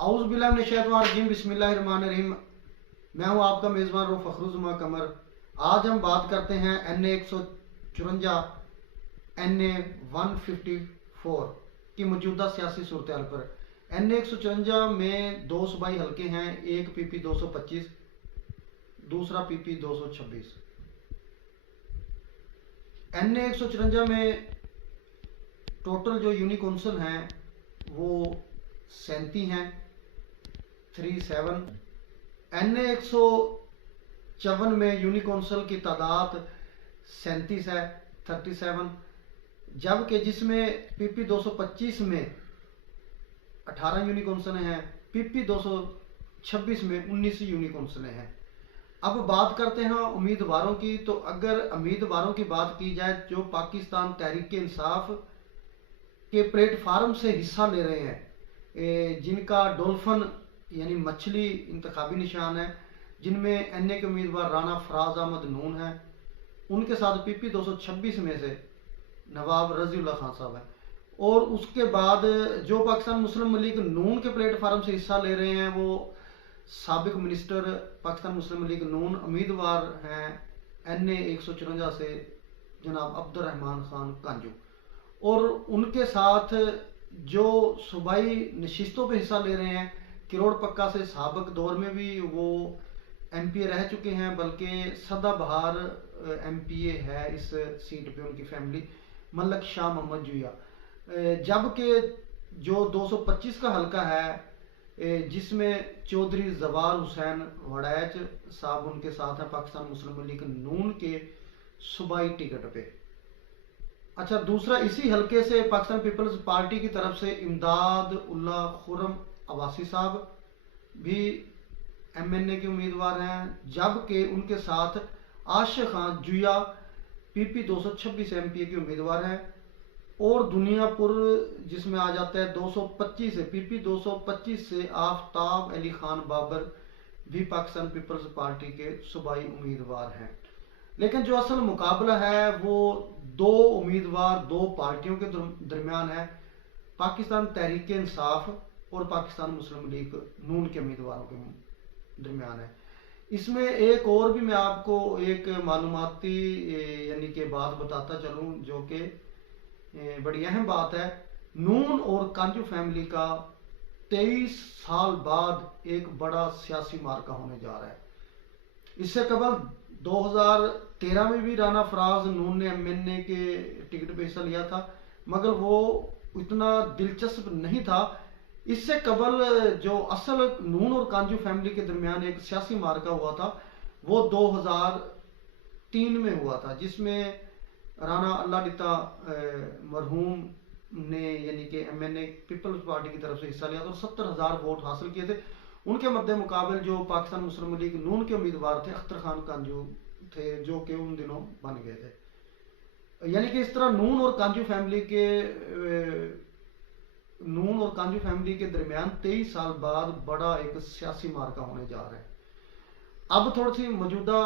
औज़ बिल्लाहि मिनश शैतानिर रजीम, बिस्मिल्लाहिर्रहमानिर्रहीम। मैं हूं आपका मेज़बान रो फ़खरुज़्ज़मा कमर। आज हम बात करते हैं NA 154 NA 154 की मौजूदा सियासी सूरत हाल पर। NA 154 में दो सूबाई हल्के हैं, एक PP 225, दूसरा PP 226। NA 154 में टोटल जो यूनिक कौंसल हैं वो 37 हैं, 37। NA 154 में यूनिक कौंसल की तादाद 37 है, 37। जबकि जिसमें PP 225 में 18 यूनिक कौंसलें हैं, PP 226 में 19 यूनिक कौंसलें हैं। अब बात करते हैं उम्मीदवारों की। तो अगर उम्मीदवारों की बात की जाए जो पाकिस्तान तहरीक इंसाफ के प्लेटफार्म से हिस्सा ले रहे हैं, जिनका डॉल्फिन यानी मछली इंतखाबी निशान है, जिनमें NA के उम्मीदवार राना फराज अहमद नून हैं, उनके साथ PP 226 में से नवाब रजीउल्लाह खान साहब हैं। और उसके बाद जो पाकिस्तान मुस्लिम लीग नून के प्लेटफार्म से हिस्सा ले रहे हैं वो साबिक मिनिस्टर पाकिस्तान मुस्लिम लीग नून उम्मीदवार हैं NA 154 से जनाब अब्दुर्रहमान खान कांजू। और उनके साथ जो सूबाई नशिस्तों पे हिस्सा ले रहे हैं, किरोड़ पक्का से साबिक दौर में भी वो MPA रह चुके हैं, बल्कि सदाबहार MPA है इस सीट पे उनकी फैमिली, मलक शाह मोहम्मद जुया। जबकि जो 225 का हल्का है जिसमें चौधरी जवार हुसैन वड़ैच साहब उनके साथ हैं पाकिस्तान मुस्लिम लीग नून के सूबाई टिकट पे। अच्छा, दूसरा इसी हल्के से पाकिस्तान पीपल्स पार्टी की तरफ से इमदाद उल्ला खुरम अब्बासी साहब भी MNA के उम्मीदवार हैं, जबकि उनके साथ आशिक खान जुया PP 226 MPA के उम्मीदवार हैं। और दुनियापुर जिसमें आ जाता है 225 से PP 225 से आफ्ताब अली खान बाबर भी पाकिस्तान पीपल्स पार्टी के सूबाई उम्मीदवार हैं। लेकिन जो असल मुकाबला है वो दो उम्मीदवार दो पार्टियों के दरमियान है, पाकिस्तान तहरीक इंसाफ और पाकिस्तान मुस्लिम लीग नून के उम्मीदवारों के दरमियान है। इसमें एक और भी मैं आपको एक मालूमाती यानी कि बात बताता चलूँ जो कि बड़ी अहम बात है। नून और कांजू फैमिली का 23 साल बाद एक बड़ा सियासी मार्का होने जा रहा है। इससे कबल 2013 में भी राना फराज नून ने MNA के टिकट पे हिस्सा लिया था, मगर वो इतना दिलचस्प नहीं था। इससे कबल जो असल नून और कांजू फैमिली के दरमियान एक सियासी मार्का हुआ था वो 2003 में हुआ था, जिसमें राना अल्लाह दिता मरहूम ने यानी कि MNA पीपल्स पार्टी की तरफ से हिस्सा लिया था और 70,000 वोट हासिल किए थे। उनके मद्दे मुकाबले जो पाकिस्तान मुस्लिम लीग नून के उम्मीदवार थे अख्तर खान कांजू थे, जो कि उन दिनों बन गए थे। यानी कि इस तरह नून और कांजू फैमिली के दरमियान 23 साल बाद बड़ा एक सियासी मार्का होने जा रहा है। अब थोड़ी सी मौजूदा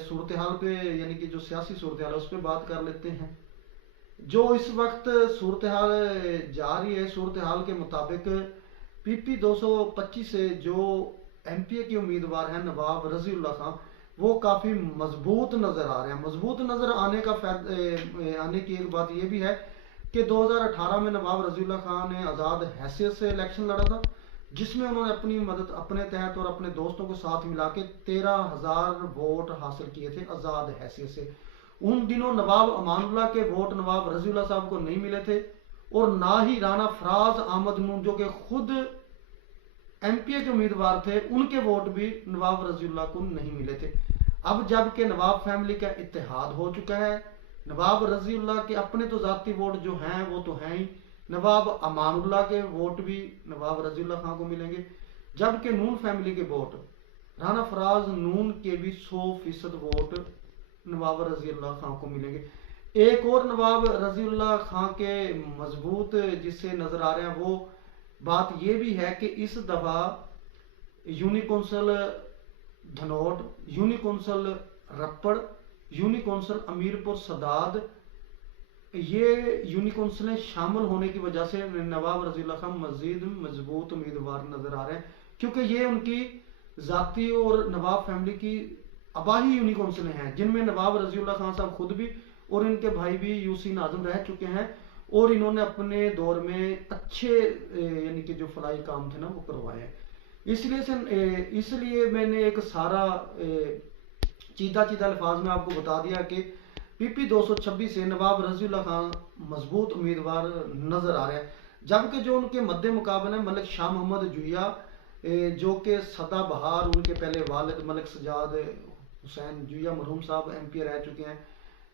सूरत हाल पे यानी कि जो सियासी सूरत हाल है उस पर बात कर लेते हैं। जो इस वक्त सूरत हाल जा रही है, सूरत हाल के मुताबिक PP 225 से जो MPA के उम्मीदवार हैं नवाब रजीउल्लाह खान, वो काफ़ी मजबूत नज़र आ रहे हैं। मजबूत नज़र आने की एक बात यह भी है कि 2018 में नवाब रजीउल्लाह खान ने आज़ाद हैसियत से इलेक्शन लड़ा था, जिसमें उन्होंने अपनी मदद अपने तहत और अपने दोस्तों को साथ मिला के 13,000 वोट हासिल किए थे आज़ाद हैसियत से। उन दिनों नवाब अमानुल्लाह के वोट नवाब रजीउल्लाह साहब को नहीं मिले थे और ना ही राना फराज अहमद नून जो कि खुद MPA के उम्मीदवार थे, उनके वोट भी नवाब रजीउल्लाह को नहीं मिले थे। अब जबकि नवाब फैमिली का इत्तेहाद हो चुका है, नवाब रजीउल्लाह के अपने तो जाती वोट जो हैं वो तो हैं ही, नवाब अमानुल्लाह के वोट भी नवाब रजीउल्लाह खान को मिलेंगे, जबकि नून फैमिली के वोट राना फराज नून के भी 100% वोट नवाब रजीउल्लाह खान को मिलेंगे। एक और नवाब रजीउल्लाह खान के मजबूत जिससे नजर आ रहे हैं वो बात यह भी है कि इस दफा union council Dhanot, union council Rappar, union council Amirpur Sadad ये यूनी काउंसिल में शामिल होने की वजह से नवाब रजीउल्लाह खान मजीद मजबूत उम्मीदवार नजर आ रहे हैं, क्योंकि ये उनकी जाती और नवाब फैमिली की आबाही यूनी काउंसिलें हैं, जिनमें नवाब रजीउल्लाह खान साहब खुद भी और इनके भाई भी यूसी नाज़िम रह चुके हैं, और इन्होंने अपने दौर में अच्छे यानी कि जो फलाई काम थे ना वो करवाए हैं। इसलिए मैंने एक सारा चीदा चीदा अल्फाज में आपको बता दिया कि पीपी 226 से नवाब रजीउल्लाह खान मजबूत उम्मीदवार नजर आ रहे हैं, जबकि जो उनके मद्दे मुकाबले मलिक शाह मोहम्मद जुया जो कि सदाबहार, उनके पहले वालिद मलिक सजाद हुसैन जुया मरहूम साहब MP रह चुके हैं,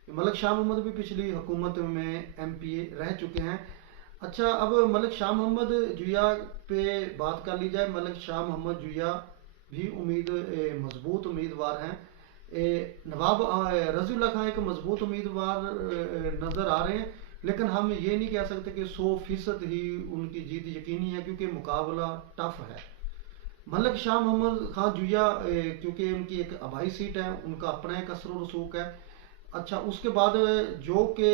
मलिक शाह मोहम्मद भी पिछली हुकूमत में MP रह चुके हैं। अच्छा, अब मलिक शाह मोहम्मद जुया पे बात कर ली जाए। मलिक शाह मोहम्मद जुया भी मजबूत उम्मीदवार हैं। नवाब रजीउल्लाह खान एक मजबूत उम्मीदवार नज़र आ रहे हैं, लेकिन हम ये नहीं कह सकते कि 100% ही उनकी जीत यकीनी है, क्योंकि मुकाबला टफ है। मलिक शाह मोहम्मद खान जुया क्योंकि उनकी एक आबाई सीट है, उनका अपना एक असर रसूख है। अच्छा, उसके बाद जो कि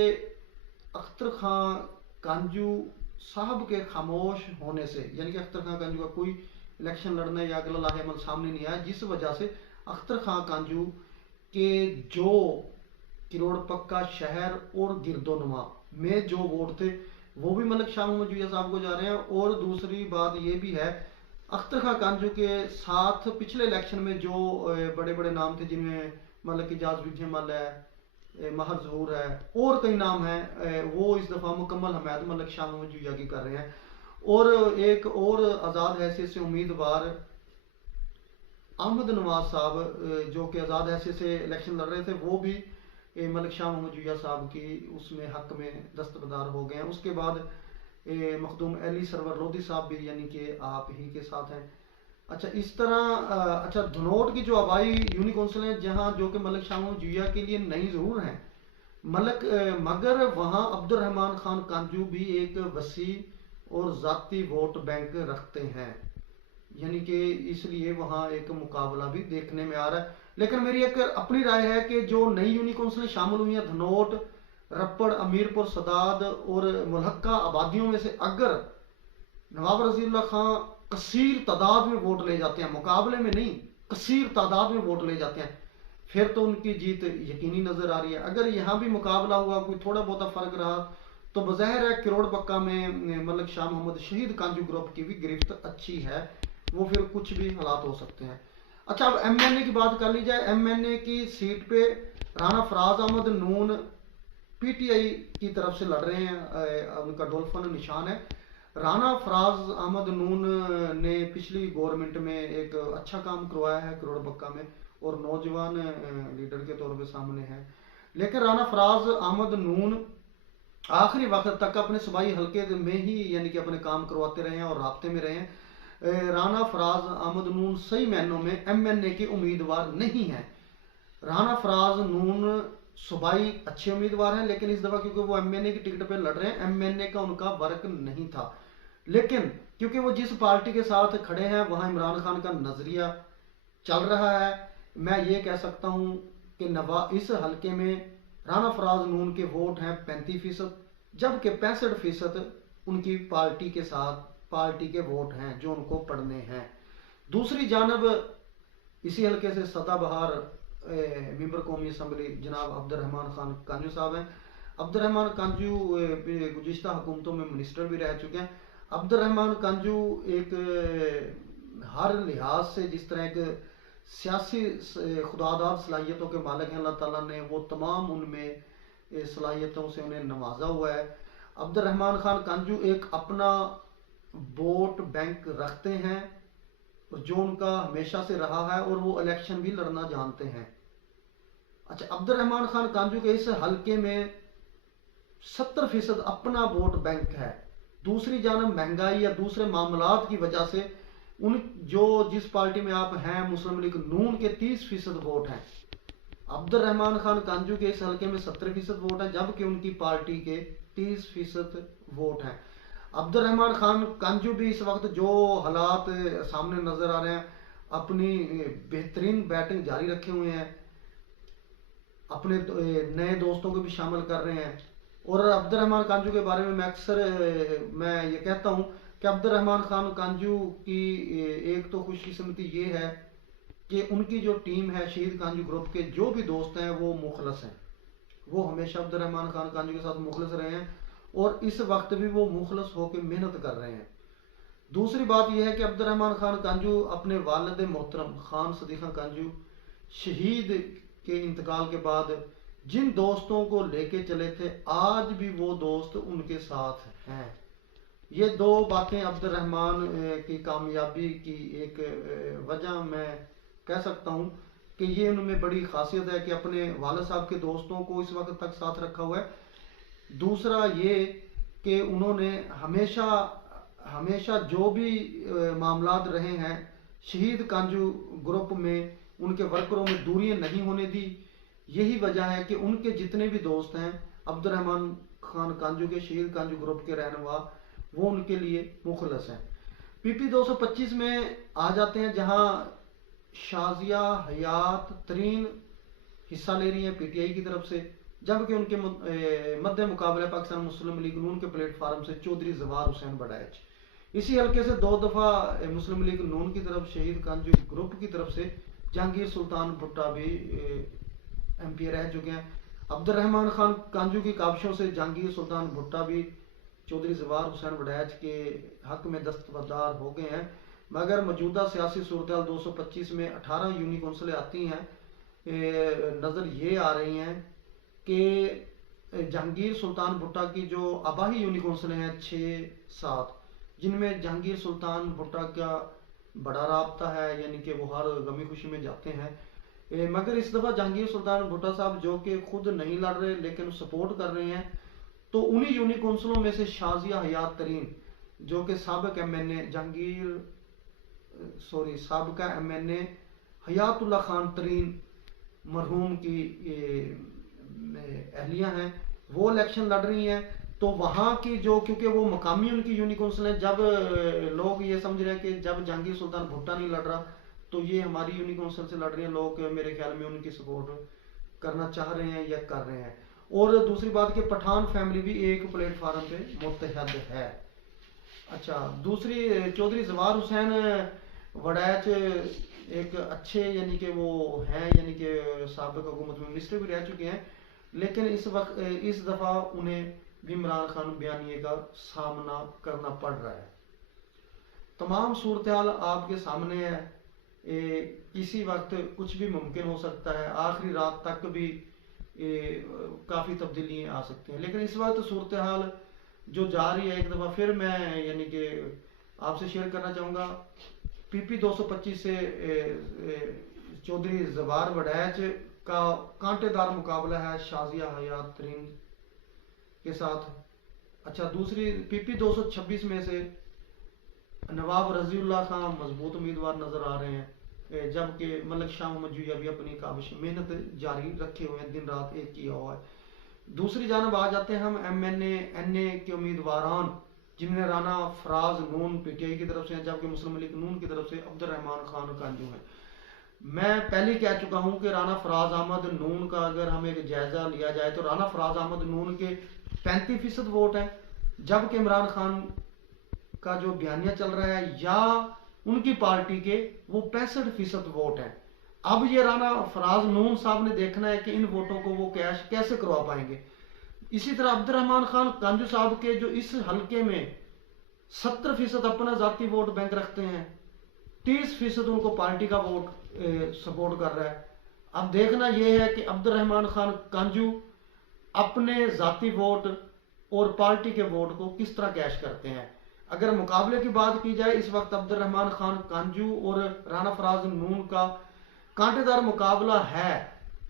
अख्तर खां कांजू साहब के खामोश होने से, यानी कि अख्तर खां कांजू का कोई इलेक्शन लड़ने या अगला लाहेमल सामने नहीं आया, जिस वजह से अख्तर खां कांजू के जो किरोड़ पक्का शहर और गिरदोनुमा में जो वोट थे वो भी मलिक शाह मोहम्मद जुया साहब को जा रहे हैं। और दूसरी बात ये भी है, अख्तर खां कांजू के साथ पिछले इलेक्शन में जो बड़े बड़े नाम थे, जिनमें मलिक इजाज विजयमल है, महर जहूर है और कई नाम हैं, वो इस दफ़ा मुकम्मल हमायत मलिक शाह मोहम्मद जुया की कर रहे हैं। और एक और आज़ाद हैसियत से उम्मीदवार अहमद नवाज साहब जो कि आज़ाद हैसियत से इलेक्शन लड़ रहे थे, वो भी मलिक शाह मोहम्मद जुया साहब की उसमें हक में दस्तबरदार हो गए हैं। उसके बाद मखदूम अली सरवर लोधी साहब भी यानी कि आप ही के साथ हैं। अच्छा, इस तरह अच्छा, धनोट की जो आबाई यूनी काउंसिल है, जहाँ जो कि मलिक शाह मोहम्मद जुया के लिए नई ज़रूर हैं मगर वहाँ अब्दुर्रहमान खान कांजू भी एक वसी और ज़ाती वोट बैंक रखते हैं, यानी कि इसलिए वहाँ एक मुकाबला भी देखने में आ रहा है। लेकिन मेरी एक अपनी राय है कि जो नई यूनी काउंसिलें शामिल हुई हैं, धनोट, रप्पड़, अमीरपुर, सदाद और मुलहक्का आबादियों में से अगर नवाब रजीउल्लाह खां कसीर तादाद में वोट ले जाते हैं, मुकाबले में नहीं, कसीर तादाद में वोट ले जाते हैं, फिर तो उनकी जीत यकीनी नजर आ रही है। अगर यहाँ भी मुकाबला हुआ, कोई थोड़ा बहुत फर्क रहा, तो बज़ाहिर है किरोड़ पक्का में मलिक शाह मोहम्मद शहीद कांजू ग्रुप की भी गिरफ्त अच्छी है, वो फिर कुछ भी हालात हो सकते हैं। अच्छा, अब MNA की बात कर ली जाए। MNA की सीट पे राना फराज अहमद नून PTI की तरफ से लड़ रहे हैं, उनका डोल्फन निशान है। राना फराज अहमद नून ने पिछली गवर्नमेंट में एक अच्छा काम करवाया है किरोड़ पक्का में, और नौजवान लीडर के तौर पे सामने है। लेकिन राना फराज अहमद नून आखिरी वक्त तक अपने सूबाई हल्के में ही यानी कि अपने काम करवाते रहे हैं और राब्ते में रहे हैं। राना फराज अहमद नून सही मायनों में MNA के उम्मीदवार नहीं है। राना फराज नून सूबाई अच्छे उम्मीदवार हैं, लेकिन इस दफा क्योंकि वो MNA की टिकट पे लड़ रहे हैं, MNA का उनका वर्क नहीं था। लेकिन क्योंकि वो जिस पार्टी के साथ खड़े हैं वहां इमरान खान का नजरिया चल रहा है, मैं ये कह सकता हूं कि इस हल्के में राना फराज नून के वोट हैं 35%, जबकि 65% उनकी पार्टी के साथ पार्टी के वोट हैं जो उनको पड़ने हैं। दूसरी जानब इसी हल्के से सदाबहार मेंबर कौमी असम्बली जनाब अब्दुर्रहमान खान कांजू साहब हैं। अब्दुर्रहमान कांजू गुज़िश्ता हुकूमतों में मिनिस्टर भी रह चुके हैं। अब्दुर्रहमान कांजू एक हर लिहाज से जिस तरह एक सियासी खुदादाद सलाहियतों के मालिक हैं, अल्लाह ताला ने वो तमाम उनमें सलाहियतों से उन्हें नवाजा हुआ है। अब्दुर्रहमान खान कांजू एक अपना वोट बैंक रखते हैं जो उनका हमेशा से रहा है, और वो इलेक्शन भी लड़ना जानते हैं। अच्छा, अब्दुर्रहमान खान कांजू के इस हल्के में 70% अपना वोट बैंक है। दूसरी जानब महंगाई या दूसरे मामलात की वजह से जिस पार्टी में आप हैं मुस्लिम लीग नून के 30% वोट हैं। अब्दुर्रहमान खान कांजू के इस हल्के में 70% वोट हैं, जबकि उनकी पार्टी के 30% वोट हैं। अब्दुर्रहमान खान कांजू भी इस वक्त जो हालात सामने नजर आ रहे हैं, अपनी बेहतरीन बैटिंग जारी रखे हुए हैं, अपने नए दोस्तों को भी शामिल कर रहे हैं, और अब्दुर्रहमान कांजू के बारे में मैं अक्सर मैं ये कहता हूँ कि अब्दुर्रहमान खान कांजू की एक तो खुशकिस्मती ये है कि उनकी जो टीम है शहीद कांजू ग्रुप के जो भी दोस्त हैं वो मुखलस हैं, वो हमेशा अब्दुर्रहमान खान कांजू के साथ मुखलस रहे हैं और इस वक्त भी वो मुखलस होकर मेहनत कर रहे हैं। दूसरी बात यह है कि अब्दुर्रहमान खान कांजू अपने वालिद मोहतरम खान सदीक खान कांजू शहीद के इंतकाल के बाद जिन दोस्तों को लेके चले थे आज भी वो दोस्त उनके साथ हैं। ये दो बातें अब्दुर्रहमान की कामयाबी की एक वजह मैं कह सकता हूँ कि ये उनमें बड़ी खासियत है कि अपने वालिद साहब के दोस्तों को इस वक्त तक साथ रखा हुआ है। दूसरा ये कि उन्होंने हमेशा हमेशा जो भी मामलात रहे हैं शहीद कांजू ग्रुप में उनके वर्करों में दूरियां नहीं होने दी। यही वजह है कि उनके जितने भी दोस्त हैं अब्दुर्रहमान खान कांजू के शहीद कांजू ग्रुप के रहनुमा वो उनके लिए मुखलस हैं। पीपी 225 में आ जाते हैं जहां शाजिया हयात तरीन हिस्सा ले रही हैं पीटीआई की तरफ से, जबकि उनके मध्य मुकाबले पाकिस्तान मुस्लिम लीग नून के प्लेटफार्म से चौधरी जवार हुसैन बड़ैच। इसी हल्के से 2 दफा मुस्लिम लीग नून की तरफ शहीद कांजू ग्रुप की तरफ से जहांगीर सुल्तान भुट्टा भी एमपी रह चुके हैं। अब्दुर्रहमान खान कांजू की काबिशों से जहांगीर सुल्तान भुट्टा भी चौधरी जवार हुसैन बड़ैच के हक में दस्तबरदार हो गए हैं। मगर मौजूदा सियासी सूरत 225 में 18 यूनी कौंसलें आती हैं, नज़र ये आ रही हैं कि जहांगीर सुल्तान भुट्टा की जो आबाही यूनी कौंसलें हैं 6-7, जिनमें जहांगीर सुल्तान भुट्टा का बड़ा राब्ता है, यानी कि वो हर गमी खुशी में जाते हैं। मगर इस दफ़ा जहांगीर सुल्तान भुट्टा साहब जो कि खुद नहीं लड़ रहे लेकिन सपोर्ट कर रहे हैं, तो उन्हीं यूनी कौंसलों में से शाजिया हयात तरीन जो कि साबिका एमएनए हयातुल्ला खान तरीन मरहूम की अहलिया हैं, वो इलेक्शन लड़ रही हैं। तो वहाँ की जो, क्योंकि वो मकामी उनकी यूनी कौंसिल है, जब लोग ये समझ रहे हैं कि जब जहांगीर सुल्तान भुट्टा नहीं लड़ रहा तो ये हमारी यूनी कौंसिल से लड़ रही हैं, लोग मेरे ख्याल में उनकी सपोर्ट करना चाह रहे हैं या कर रहे हैं। और दूसरी बात कि पठान फैमिली भी एक प्लेटफार्म पे मुत्तहद है। अच्छा, दूसरी चौधरी जवार हुसैन वड़ैच एक अच्छे यानी कि वो हैं, यानी कि साबिक हुकूमत में मिनिस्टर भी रह चुके हैं, लेकिन इस दफ़ा उन्हें भी इमरान खान बयानिए का सामना करना पड़ रहा है। तमाम सूरत हाल आपके सामने है, किसी वक्त कुछ भी मुमकिन हो सकता है, आखिरी रात तक भी काफ़ी तब्दीलियाँ आ सकती हैं। लेकिन इस वक्त सूरत हाल जो जा रही है, एक दफ़ा फिर मैं यानी कि आपसे शेयर करना चाहूँगा, पीपी 225 से चौधरी जवार बड़ैच का कांटेदार मुकाबला है शाजिया हयात तरीन के साथ। अच्छा, दूसरी पीपी 226 में से नवाब रजीउल्लाह खान मजबूत उम्मीदवार नजर आ रहे हैं, जबकि मलिक शाह मोहम्मद जुया भी अपनी काबिश मेहनत जारी रखे हुए हैं, दिन रात एक किया हुआ है। दूसरी जानब आ जाते हैं हम एमएनए एनए के उम्मीदवारान, जिनमें राना फराज नून पीटीआई की तरफ से हैं, जबकि मुस्लिम लीग नून की तरफ से अब्दुर्रहमान खान कांजू हैं। मैं पहले कह चुका हूं कि राना फराज अहमद नून का अगर हमें एक जायजा लिया जाए तो राना फराज अहमद नून के 35% वोट है, जबकि इमरान खान का जो बयानिया चल रहा है या उनकी पार्टी के वो 65% वोट है। अब ये राना फराज नून साहब ने देखना है कि इन वोटों को वो कैश कैसे करवा पाएंगे। इसी तरह अब्दुर्रहमान खान कांजू साहब के जो इस हलके में 70% अपना जाती वोट बैंक रखते हैं, 30% उनको पार्टी का वोट सपोर्ट कर रहा है। अब देखना यह है कि अब्दुर्रहमान खान कांजू अपने जाती वोट और पार्टी के वोट को किस तरह कैश करते हैं। अगर मुकाबले की बात की जाए, इस वक्त अब्दुर्रहमान खान कांजू और राना फराज नून का कांटेदार मुकाबला है,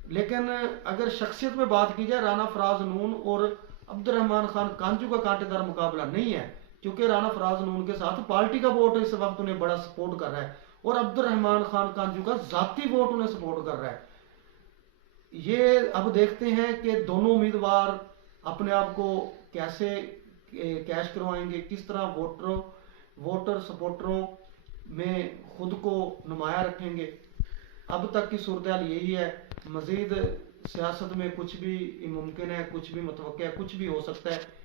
लेकिन अगर शख्सियत में बात की जाए राना फराज नून और अब्दुर्रहमान खान कांजू का कांटेदार मुकाबला नहीं है, क्योंकि राना फराज नून के साथ पार्टी का वोट इस वक्त उन्हें बड़ा सपोर्ट कर रहा है और अब्दुर्रहमान खान कांजू का जाती वोट उन्हें सपोर्ट कर रहा है। ये अब देखते हैं कि दोनों उम्मीदवार अपने आप को कैसे कैश करवाएंगे, किस तरह वोटर सपोर्टरों में खुद को नुमाया रखेंगे। अब तक की सूरत हाल यही है। मजीद सियासत में कुछ भी मुमकिन है, कुछ भी मुतवक्किल है, कुछ भी हो सकता है।